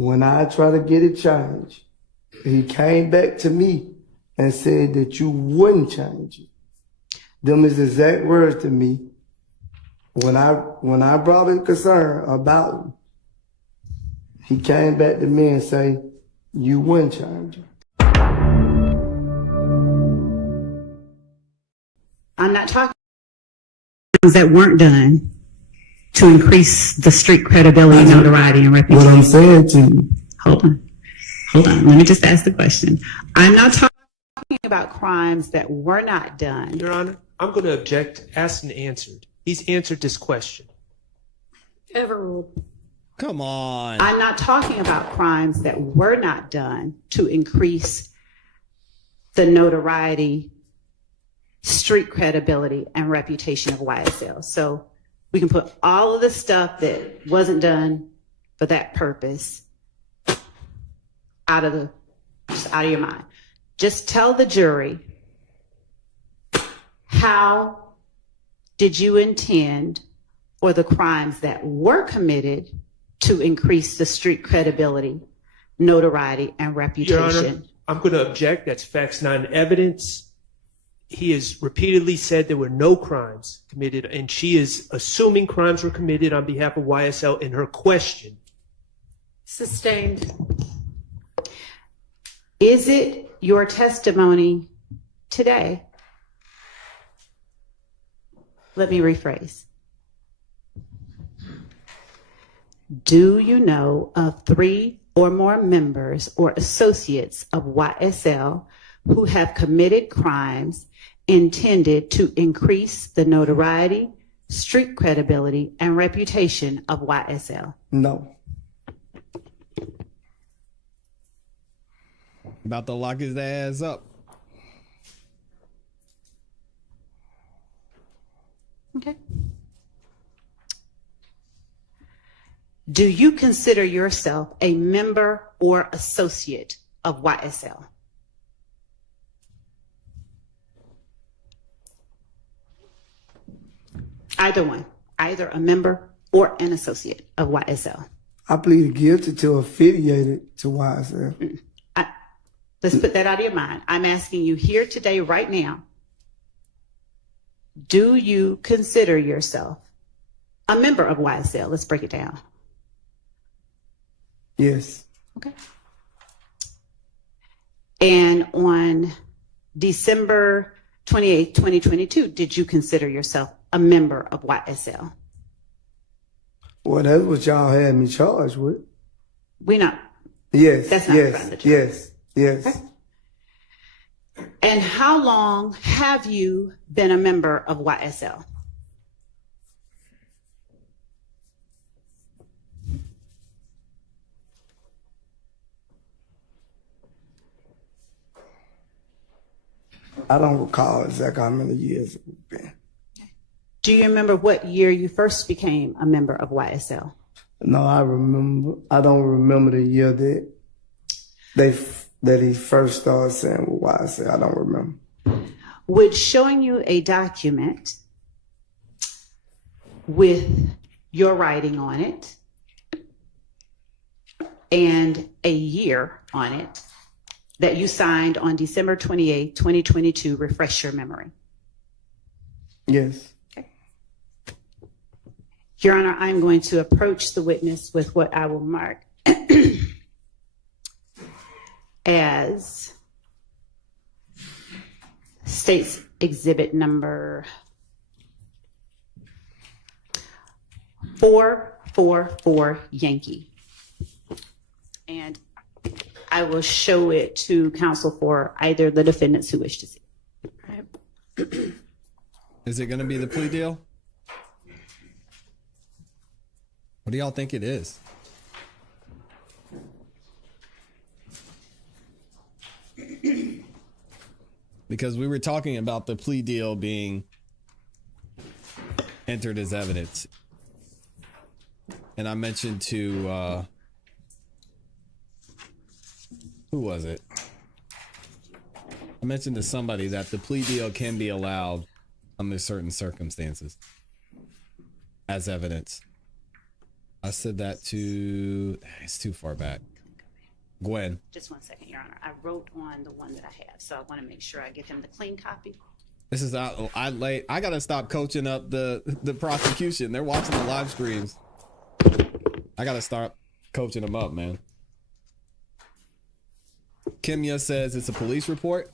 When I try to get it changed, he came back to me and said that you wouldn't change it. Them is exact words to me. When I brought a concern about him, he came back to me and say, you wouldn't change it. I'm not talking things that weren't done to increase the street credibility, notoriety, and reputation. What I'm saying to you. Hold on. Let me just ask the question. I'm not talking about crimes that were not done. Your Honor, I'm going to object, asked and answered. He's answered this question. Overruled. Come on. I'm not talking about crimes that were not done to increase the notoriety, street credibility, and reputation of YSL. So we can put all of the stuff that wasn't done for that purpose out of your mind. Just tell the jury, how did you intend for the crimes that were committed to increase the street credibility, notoriety, and reputation? Your Honor, I'm going to object. That's facts, not evidence. He has repeatedly said there were no crimes committed, and she is assuming crimes were committed on behalf of YSL in her question. Sustained. Is it your testimony today? Let me rephrase. Do you know of 3 or more members or associates of YSL who have committed crimes intended to increase the notoriety, street credibility, and reputation of YSL? No. About to lock his ass up. Okay. Do you consider yourself a member or associate of YSL? Either one, either a member or an associate of YSL. I pleaded guilty to affiliated to YSL. Let's put that out of your mind. I'm asking you here today, right now, do you consider yourself a member of YSL? Let's break it down. Yes. Okay. And on December 28, 2022, did you consider yourself a member of YSL? Well, that's what y'all had me charged with. We not. Yes. That's not in front of the jury. Yes. Yes. Okay. And how long have you been a member of YSL? I don't recall exactly how many years it's been. Do you remember what year you first became a member of YSL? No, I don't remember the year that he first started saying why I said I don't remember. Would showing you a document with your writing on it and a year on it that you signed on December 28, 2022, refresh your memory? Yes. Okay. Your Honor, I'm going to approach the witness with what I will mark as State's Exhibit number 444 Yankee. And I will show it to counsel for either the defendants who wish to see. Right. Is it going to be the plea deal? What do y'all think it is? Because we were talking about the plea deal being entered as evidence. And I mentioned to, who was it? I mentioned to somebody that the plea deal can be allowed under certain circumstances as evidence. I said that to, it's too far back. Gwen. Just 1 second, Your Honor. I wrote on the one that I have, so I want to make sure I give him the clean copy. This is I gotta stop coaching up the prosecution. They're watching the live streams. I gotta start coaching them up, man. Kimya says it's a police report.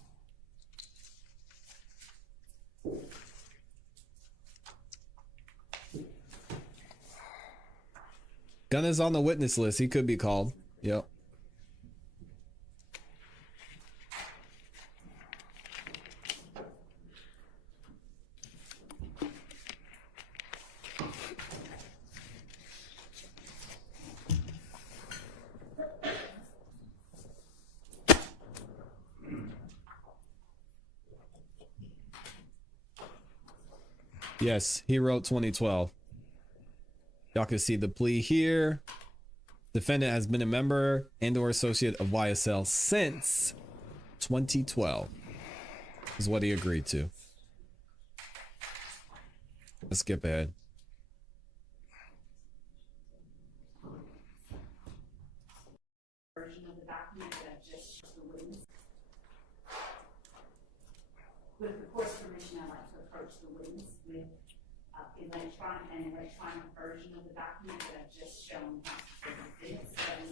Gunn is on the witness list. He could be called. Yep. Yes, he wrote 2012. Y'all can see the plea here. Defendant has been a member and or associate of YSL since 2012 is what he agreed to. Let's skip ahead. Version of the document that just the witness. With the court's permission, I'd like to approach the witness with an electronic version of the document that I've just shown. This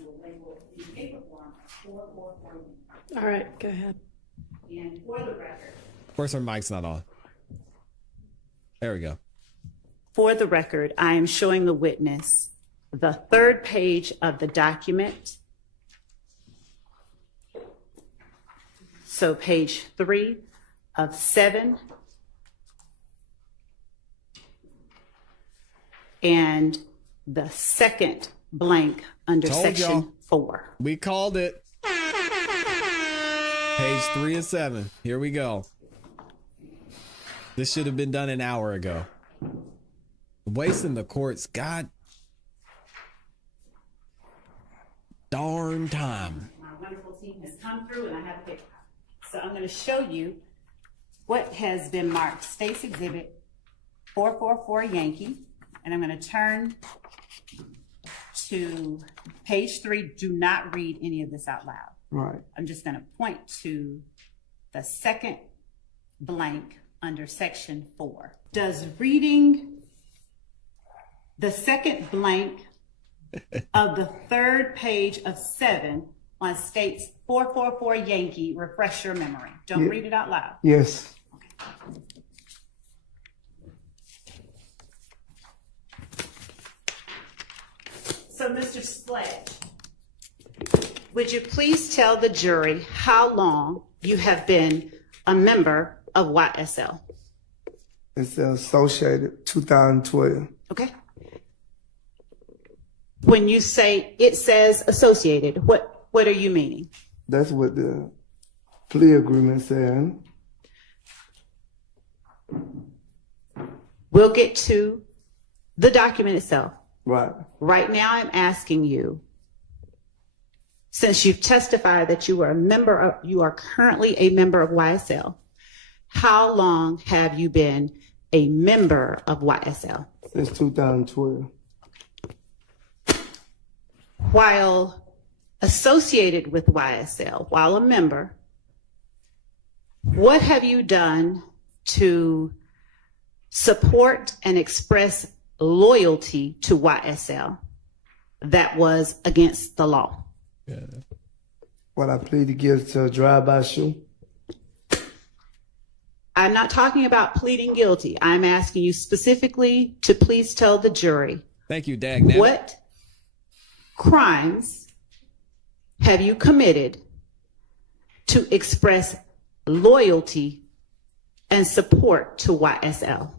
will label the paper form as 444. All right, go ahead. And for the record. Of course, our mic's not on. There we go. For the record, I am showing the witness the third page of the document. So page 3 of 7. And the second blank under Told section y'all. 4. We called it. Page 3 of 7. Here we go. This should have been done an hour ago. Wasting the court's god darn time. My wonderful team has come through and I have a paper copy. So I'm going to show you what has been marked State's Exhibit 444 Yankee. And I'm going to turn to page 3. Do not read any of this out loud. Right. I'm just going to point to the second blank under section 4. Does reading the second blank of the third page of 7 on State's 444 Yankee refresh your memory? Don't read it out loud. Yes. So, Mr. Sledge, would you please tell the jury how long you have been a member of YSL? It's associated 2012. Okay. When you say it says associated, what are you meaning? That's what the plea agreement said. We'll get to the document itself. Right. Right now, I'm asking you, since you've testified that you are currently a member of YSL, how long have you been a member of YSL? Since 2012. While associated with YSL, while a member, what have you done to support and express loyalty to YSL that was against the law? Yeah. What I pleaded guilty to a drive-by shooting. I'm not talking about pleading guilty. I'm asking you specifically to please tell the jury. Thank you, Dag. What crimes have you committed to express loyalty and support to YSL?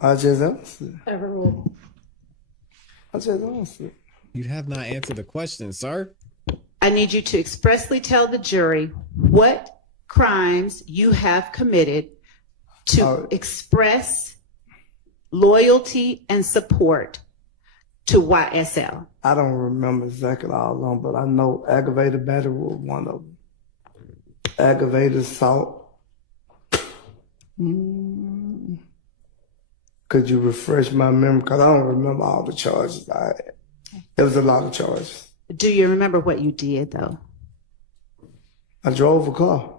I just answered. Overruled. I just answered. You have not answered the question, sir. I need you to expressly tell the jury what crimes you have committed to express loyalty and support to YSL. I don't remember exactly all of them, but I know aggravated battery was one of them. Aggravated assault. Could you refresh my memory? Because I don't remember all the charges I had. There was a lot of charges. Do you remember what you did, though? I drove a car.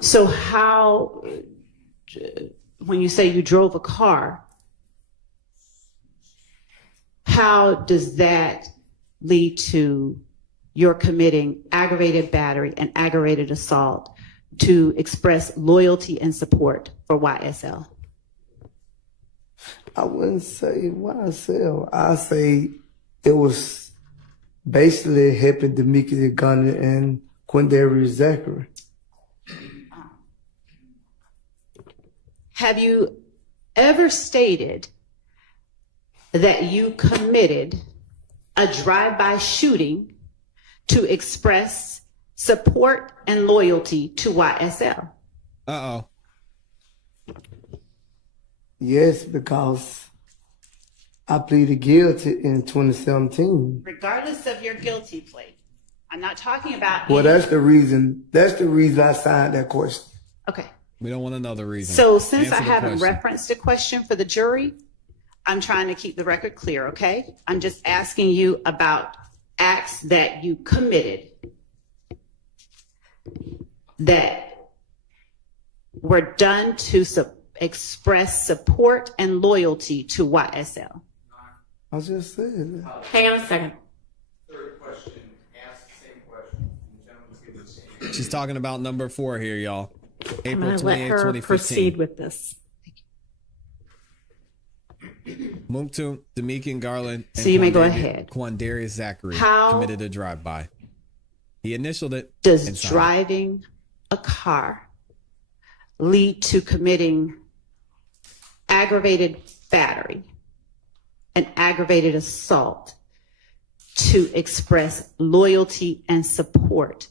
So how, when you say you drove a car, how does that lead to your committing aggravated battery and aggravated assault to express loyalty and support for YSL? I wouldn't say YSL. I say it was basically helping Demika Gunner and Quindarius Zachary. Have you ever stated that you committed a drive-by shooting to express support and loyalty to YSL? Uh-oh. Yes, because I pleaded guilty in 2017. Regardless of your guilty plea, I'm not talking about. Well, that's the reason I signed that question. Okay. We don't want another reason. So since Answer I the haven't question. referenced a question for the jury, I'm trying to keep the record clear, okay? I'm just asking you about acts that you committed that were done to express support and loyalty to YSL. I just said that. Hang on a second. Third question, ask the same question. The gentleman's giving the same. She's talking about number 4 here, y'all. I'm April going to let 28, her 2015. proceed with this. Mounk Tounk, Demika Garland, and So you may go ahead. Quindarius Zachary How- committed a drive-by. He initialed it. Does and signed it. driving a car lead to committing aggravated battery and aggravated assault to express loyalty and support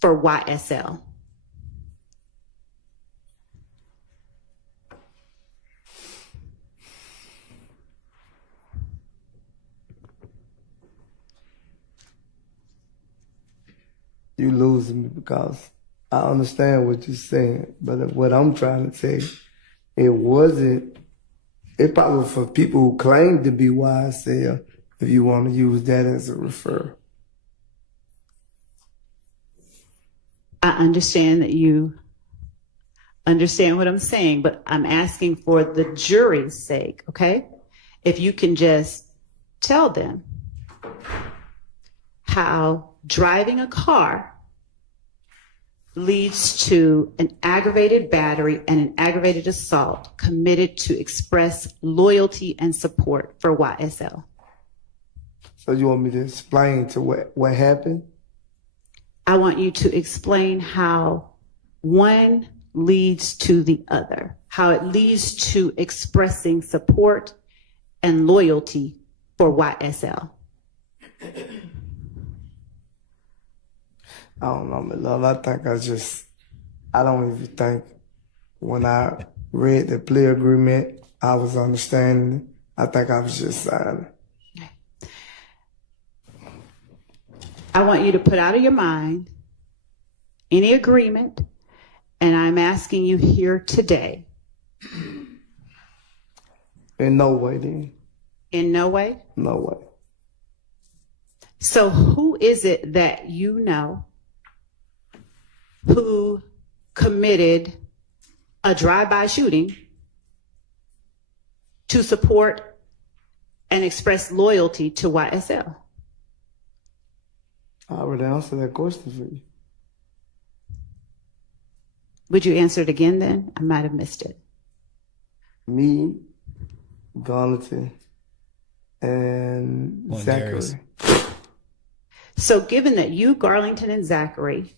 for YSL? You losing me because I understand what you're saying, but what I'm trying to say, it probably for people who claim to be YSL, if you want to use that as a refer. I understand that you understand what I'm saying, but I'm asking for the jury's sake, okay? If you can just tell them how driving a car leads to an aggravated battery and an aggravated assault committed to express loyalty and support for YSL. So you want me to explain to what happened? I want you to explain how one leads to the other, how it leads to expressing support and loyalty for YSL. I don't know, my love. I don't even think when I read the plea agreement, I was understanding. I think I was just signing. I want you to put out of your mind any agreement, and I'm asking you here today, In no way, then. in no way. No way. So who is it that you know who committed a drive-by shooting to support and express loyalty to YSL? I already answered that question for you. Would you answer it again then? I might have missed it. Me, Garlington, and Quindarius. Zachary. So given that you, Garlington, and Zachary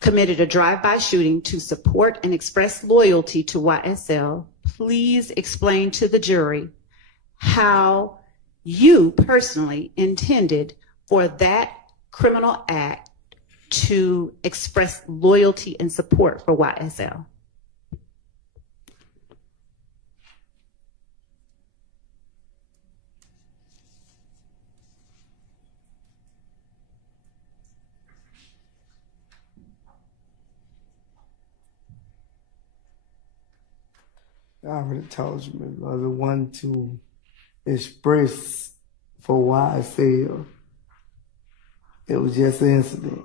committed a drive-by shooting to support and express loyalty to YSL, please explain to the jury how you personally intended for that criminal act to express loyalty and support for YSL. I already told you, Ms. Brother, one to express for why I said it was just an incident.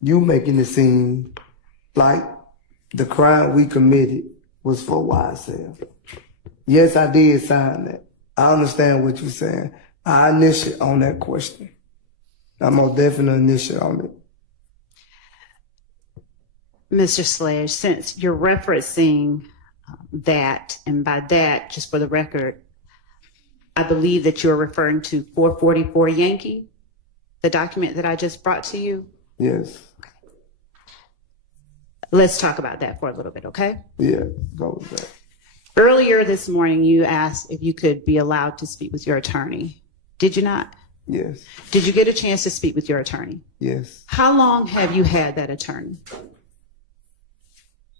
You making it seem like the crime we committed was for YSL. Yes, I did sign that. I understand what you're saying. I initiate on that question. I'm most definitely initiate on it. Mr. Sledge, since you're referencing that, and by that, just for the record, I believe that you're referring to 444 Yankee, the document that I just brought to you. Yes. Let's talk about that for a little bit, okay? Yeah, go with that. Earlier this morning, you asked if you could be allowed to speak with your attorney. Did you not? Yes. Did you get a chance to speak with your attorney? Yes. How long have you had that attorney?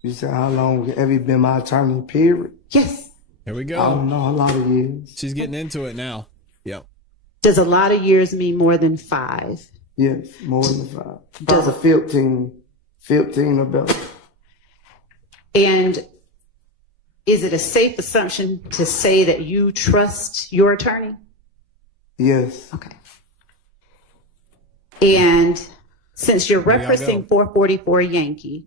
You said how long have you been my attorney, period? Yes. Here we I go. don't know, a lot of years. She's getting into it now. Yep. Does a lot of years mean more than 5? Yes, more than 5. Probably 15 or better. And is it a safe assumption to say that you trust your attorney? Yes. Okay. And since you're There y'all referencing go. 444 Yankee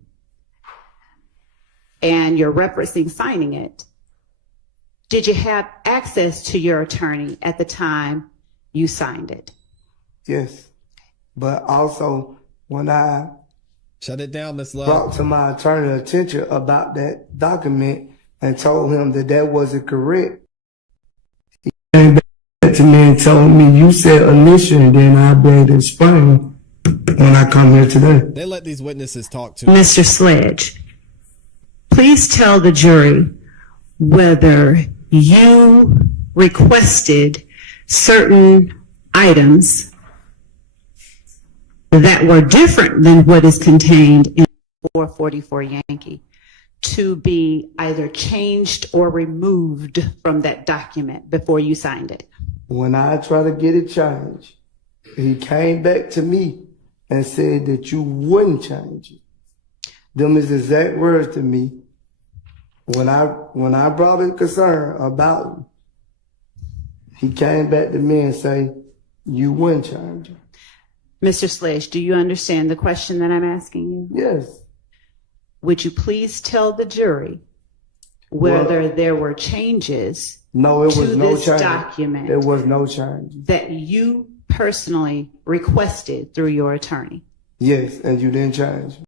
and you're referencing signing it, did you have access to your attorney at the time you signed it? Yes. But also, when I Shut it down, Miss Love. brought to my attorney attention about that document and told him that that wasn't correct, he came back to me and told me, you said initial, and then I'll be able to explain when I come here today. They let these witnesses talk too. Mr. Sledge, please tell the jury whether you requested certain items that were different than what is contained in 444 Yankee to be either changed or removed from that document before you signed it. When I tried to get it changed, he came back to me and said that you wouldn't change it. Them is exact words to me. When I brought a concern about it, he came back to me and say, you wouldn't change it. Mr. Sledge, do you understand the question that I'm asking you? Yes. Would you please tell the jury whether there were changes No, it to was no this change. document There was no change. that you personally requested through your attorney? Yes, and you didn't change.